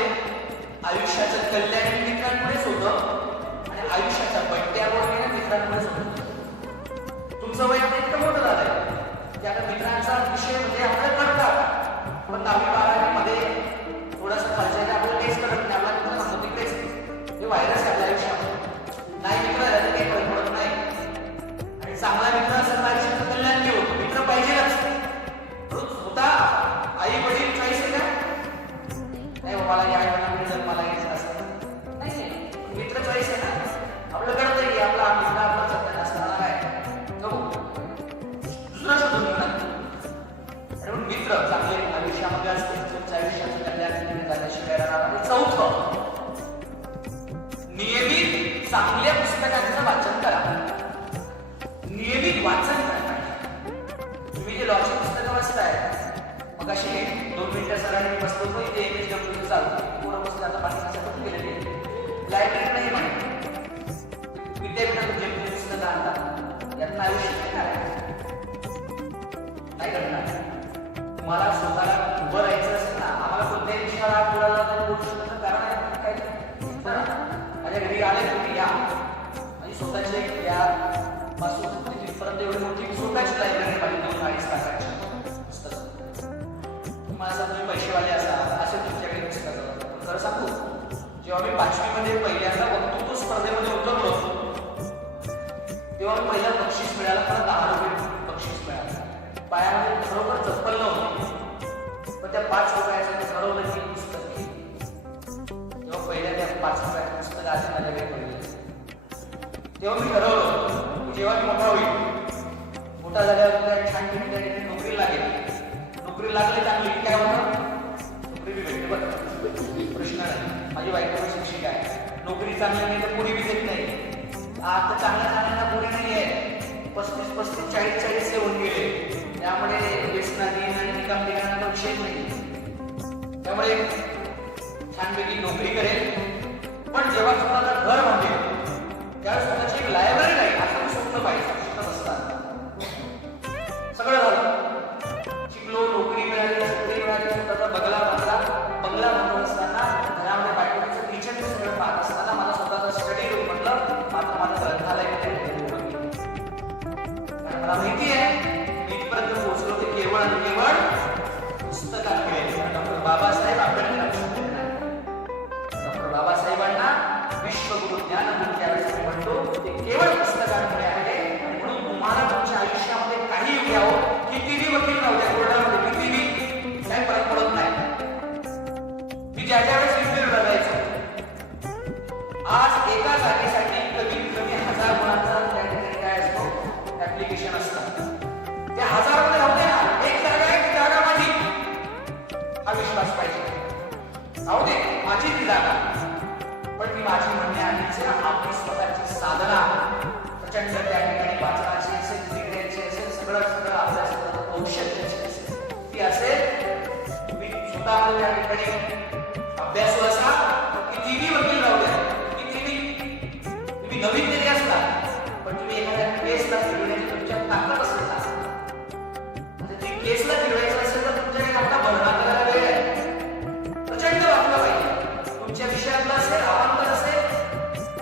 आयुष्याचं कल्याण हे मित्रांमुळेच होतं आणि आयुष्याच्या बड्ड्यावर मित्रांमुळेच होतं. तुमचं वय आता इतकं मोठं झालंय की आता मित्रांचा विषय म्हणजे आपल्याला कळतात, पण 10वी-12वी मध्ये थोडंसं खालच्या आपल्याला टेस्ट करत नाही, आपल्याला मित्र सांगतो तिकडेच हे व्हायरस आहे आपल्या आयुष्यामध्ये. नाही मित्र झालं काही फरक पडत नाही आणि चांगला मित्र असेल तर आयुष्याचं कल्याण नाही होत. मित्र पाहिजेच. होता आई वडील चॉईस आहे का? नाही मला या आईवडिलांकडे जन्माला यायचं असं नाही, मित्र चॉईस आहे ना. आपलं कळतंय की आपला मित्र आपला सत्य असणारा आहे दुसरा शोधून म्हणून मित्र चांगले आयुष्यामध्ये असते, तुमच्या आयुष्याचं कल्याण झाल्याशिवाय राहणार नाही. चौथं, नियमित चांगल्या पुस्तकांचं वाचन करा. नियमित वाचन करा. तुम्ही जे लॉची पुस्तकं वाचताय मग अशी 2 मिनिटं सरांनी बसतो तो इथे MSW चालतो पूर्ण पुस्तकाचं वाचनासाठी केलेली आहे. लायब्ररी नाही म्हणत विद्यापीठातून जे पुस्तकं आणतात यातनं आयुष्य काय करणार. तुम्हाला स्वतःला उभं राहायचं असेल ना, आम्हाला कोणत्याही विषयाला बोलायला बोलू शकत कारण आहे काय माझ्या घरी आले तुम्ही या आणि स्वतःचे या पासून तिथपर्यंत एवढी मोठी स्वतःची लायब्ररी पाहिजे 2-2.5 तासाची पुस्तकं. तुम्हाला तुम्ही पैसेवाले असाल असे तुमच्याकडे पुस्तकं. खरं सांगू, जेव्हा मी 5वी मध्ये पहिल्यांदा वक्तृत्व स्पर्धेमध्ये उतरलो तेव्हा पहिला बक्षीस मिळालं, मला 10 रुपये बक्षीस मिळालं. पायामध्ये खरोखर चप्पल नव्हती, पण त्या 5 रुपयाचं मी ठरवलं की पुस्तक घेईन. जेव्हा पहिल्या त्या 5 रुपयाचं पुस्तक आधी माझ्याकडे पडले तेव्हा मी ठरवलं जेव्हा मी मोठा होईल, मोठा झाल्यावर तुला छान ठिकाणी नोकरी लागेल. नोकरी लागली चांगली काय होतं, नोकरी बी भेटते बघा, प्रश्न नाही. माझी बायको शिक्षिका आहे, नोकरी चांगली नाही तर पुढे बी देत नाही. आता चांगल्या चांगल्यांना पुढे नाही आहे, 35, 40 येऊन गेले. त्यामुळे व्यसनाधी आणि निकाम देण्याचा विषय नाही. त्यामुळे छानपैकी नोकरी करेल, पण जेव्हा स्वतःचं घर बांधेल त्यावेळेस स्वतःची एक लायब्ररी नाही असं स्वप्न पाहिजे. शिकत असतात सगळं झालं, शिकलो, नोकरी मिळाली, नोकरी मिळाली, स्वतःचा बंगला बांधत असताना घरामध्ये बायकोचं किचन सगळं पाहत असताना मला स्वतःचा स्टडी रूम म्हटलं आता माझं ग्रंथालय मला माहिती आहे इथपर्यंत पोहोचलो ते केवळ आणि केवळ पुस्तकामुळे. डॉक्टर बाबासाहेब आंबेडकर, डॉक्टर बाबासाहेबांना विश्वगुरु ज्ञानगुरु ज्यावेळेस म्हणतो ते केवळ पुस्तकांमुळे आहे. आणि म्हणून तुम्हाला तुमच्या आयुष्यामध्ये काही घ्यावं, कितीही वकील नव्हत्या कोर्टामध्ये, कितीही काही फरक पडत नाही. मी ज्या वेळेस इंटरव्ह्यू बघायचो आज एका जागेसाठी कमीत कमी 1000 गुणांचा त्या ठिकाणी काय असतो ऍप्लिकेशन असतात. ते 1000 मध्ये होते ना, एक जागा आहे ती जागा माझी, हा विश्वास पाहिजे. अहो दे माझी ती जागा, पण मी माझी म्हणण्याआधीच आपली स्वतःची साधना प्रचंड त्या ठिकाणी वाचनाची असेल, क्रिकेटची असेल, सगळं आपल्या स्वतःचं कौशल्याची असेल ती असेल. तुम्ही स्वतः त्या ठिकाणी अभ्यासू असा, कितीही वकील राहू द्या, कितीही तुम्ही नवीन जरी असता, पण तुम्ही एखाद्या केसला फिरवण्याची तुमच्यात ताकद असेल ना, ती केसला फिरवायचं असेल तर तुमच्याकडे आता भरणा करायला वेळ आहे. प्रचंड वाचलं पाहिजे. तुमच्या विषयातलं असेल, अवांतर असेल,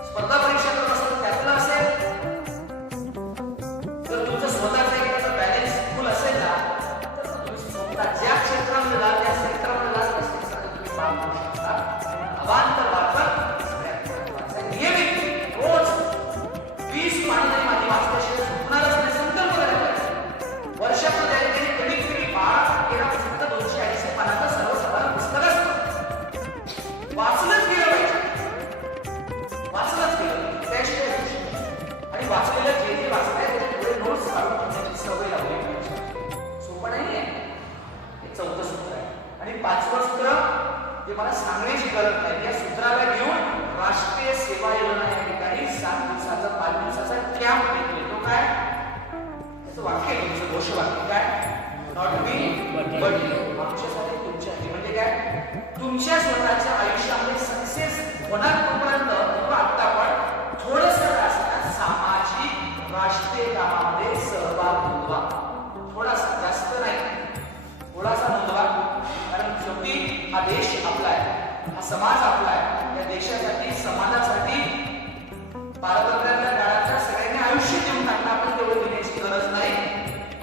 स्पर्धा परीक्षेतलं असेल, त्यातलं असेल, जर तुमचं स्वतःचं एक बॅलन्स फुल असेल ना तर तुम्ही स्वतः ज्या क्षेत्रामध्ये जाल त्या क्षेत्रामध्ये जाल तुम्ही काम करू शकता. अवांतर वाचन सगळ्यात महत्त्वाचं. नियमित रोज 20 पानं तरी माझी वाचल्याशिवाय सुटणारच नाही. संकल्प करायला पाहिजे. वर्षातून त्याने कमीत कमी 12 पुस्तकं 280 पानाचं सर्वसाधारण पुस्तक असतं. वाचलंच गेलं पाहिजे, वाचलंच गेलं त्याशिवाय. आणि वाचलेलं जे वाचताय त्याचे पुढे नोट्स काढून ठेवण्याची सवय लावली पाहिजे. सोपं नाही आहे. हे 4थं सूत्र आहे. आणि 5वं सूत्र जे मला सांगण्याची गरज नाही, या सूत्राला घेऊन राष्ट्रीय सेवा योजना या ठिकाणी 7 दिवसाचा 5 दिवसाचा कॅम्प घेतले. तो काय त्याचं वाक्य तुमचं घोषवाक्य काय, नॉट मी बट यू, आमच्यासाठी तुमच्यासाठी. म्हणजे काय, तुमच्या स्वतःच्या आयुष्यामध्ये सक्सेस होणार तोपर्यंत किंवा आता पण थोडंसं असताना सामाजिक राष्ट्रीय कामामध्ये सहभाग नोंदवा. थोडा समाज आपला आहे, या देशासाठी समाजासाठी पारतंत्र्याच्या काळाच्या सगळ्यांनी आयुष्य देऊन टाकणं आपण तेवढं देण्याची गरज नाही.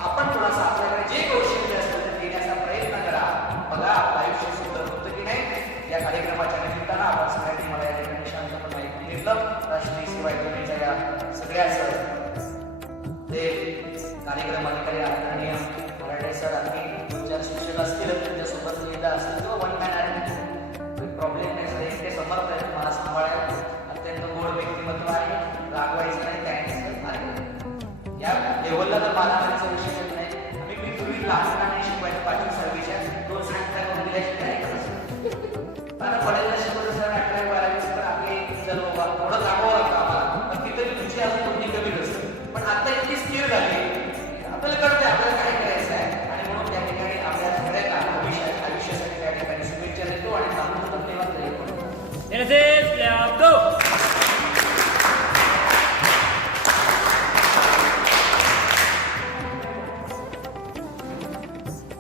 आपण थोडासा आपल्याकडे जे कौशल्य असेल ते देण्याचा प्रयत्न करा. बघा आपलं आयुष्य सुंदर होतं की नाही. या कार्यक्रमाच्या निमित्तानं आपण सगळ्यांनी मला या ठिकाणी शांतपणे ऐकून घेतलं. राष्ट्रीय सेवा योजनेच्या या सगळ्याच ते कार्यक्रम अधिकारी आदरणीय मराठे सर आणि 2-4 शिक्षक असतील त्यांच्यासोबत सुविधा असतील किंवा वन मॅन आहे, प्रॉब्लेम नाही. सर एकटे समर्थ आहे तुम्हाला सांभाळायला. अत्यंत गोड व्यक्तिमत्व आहे, रागवायचं नाही, काय नाही. या लेवलला तर बालावारीचा विषय नाही. मी पूर्वी लहान नाही शिकवायचं 5वी-6वीच्या 2 सांगता करून दिल्याशिवाय नाही करायचं. मला पडेल शिकवलं सर 11वी-12वी तर आपली जर थोडं राबवावं लागतं आम्हाला, पण तिथं तुमची अजून कोणती कमी नसते. पण आता इतकी स्थिर झाली आपल्याला कळतंय आपल्याला काय करायचं आहे. आणि म्हणून त्या ठिकाणी आपल्या सगळ्यांना आयुष्यासाठी त्या ठिकाणी शुभेच्छा देतो आणि थांबून धन्यवाद देतो.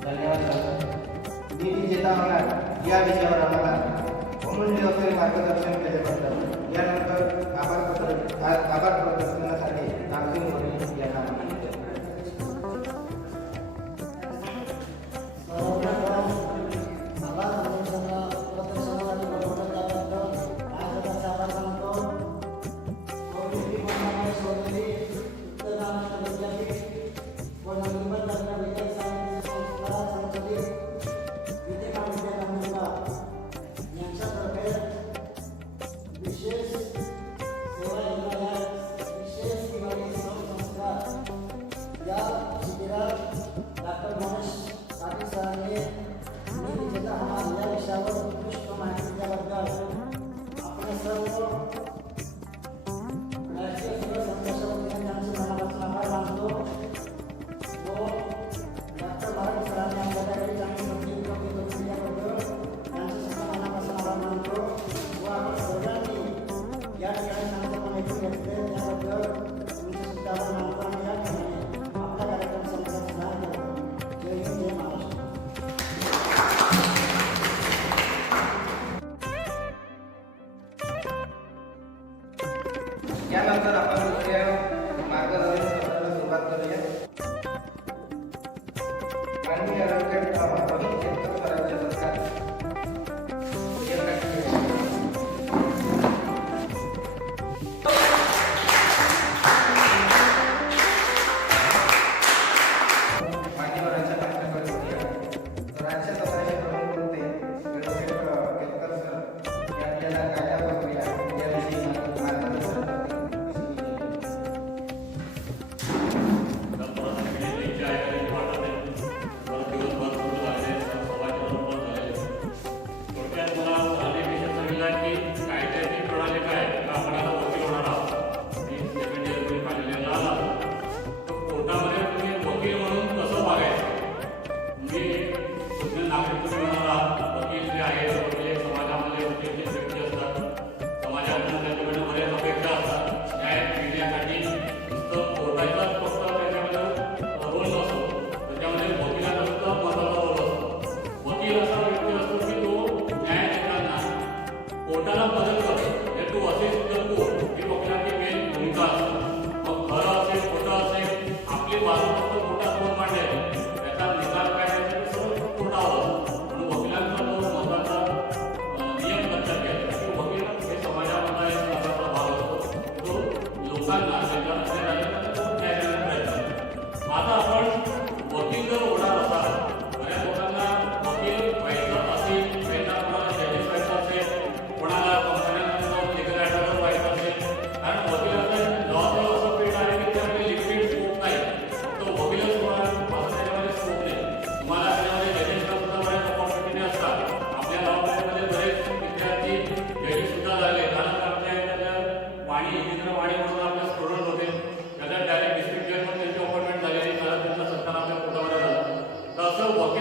धन्यवाद सर. मी विजेता होणार या विषयावर आम्हाला अमूल्य असे मार्गदर्शन केल्याबद्दल यानंतर आभार प्रदर्शनासाठी नागसिंग मोरे यांना आमंत्रित करतो. यानंतर आपण दुसऱ्या मार्गदर्शन सत्राला सुरुवात करूया. माननीय ॲडव्होकेट रोहित शेट्टी सरांचे सत्कार. मान्यवरांच्या भाषणाकडे वळूया. राज्य सभाचे प्रमुख होते ॲडव्होकेट केतकर सर हे आपल्याला कायदा प्रक्रिया याविषयी मार्गदर्शन वकील